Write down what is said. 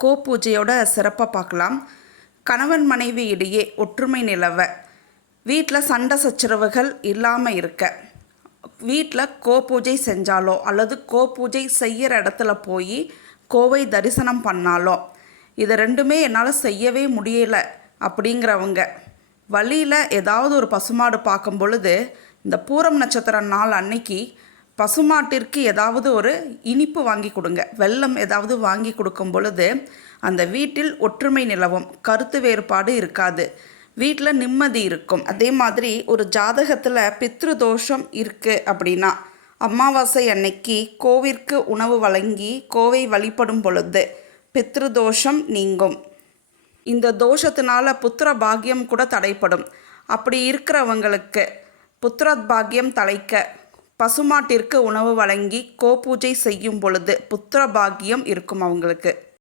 கோபூஜையோட சிறப்பை பார்க்கலாம். கணவன் மனைவி இடையே ஒற்றுமை நிலவ, வீட்டில் சண்டை சச்சரவுகள் இல்லாமல் இருக்க, வீட்டில் கோபூஜை செஞ்சாலோ அல்லது கோபூஜை செய்கிற இடத்துல போய் கோவை தரிசனம் பண்ணாலோ, இது ரெண்டுமே என்னால் செய்யவே முடியலை அப்படிங்கிறவங்க வழியில் ஏதாவது ஒரு பசுமாடு பார்க்கும் பொழுது இந்த பூரம் நட்சத்திர நாள் அன்னைக்கு பசுமாட்டிற்கு ஏதாவது ஒரு இனிப்பு வாங்கி கொடுங்க. வெல்லம் ஏதாவது வாங்கி கொடுக்கும் பொழுது அந்த வீட்டில் ஒற்றுமை நிலவும், கருத்து வேறுபாடு இருக்காது, வீட்டில் நிம்மதி இருக்கும். அதே மாதிரி ஒரு ஜாதகத்தில் பித்ரு தோஷம் இருக்குது அப்படின்னா அமாவாசை அன்னைக்கு கோவிற்கு உணவு வழங்கி கோவை வழிபடும் பொழுது பித்ரு தோஷம் நீங்கும். இந்த தோஷத்தினால புத்திர பாக்கியம் கூட தடைப்படும். அப்படி இருக்கிறவங்களுக்கு புத்திர பாக்கியம் தலைக்க பசுமாட்டிற்கு உணவு வழங்கி கோபூஜை செய்யும் பொழுது புத்திர பாக்கியம் இருக்கும் அவங்களுக்கு.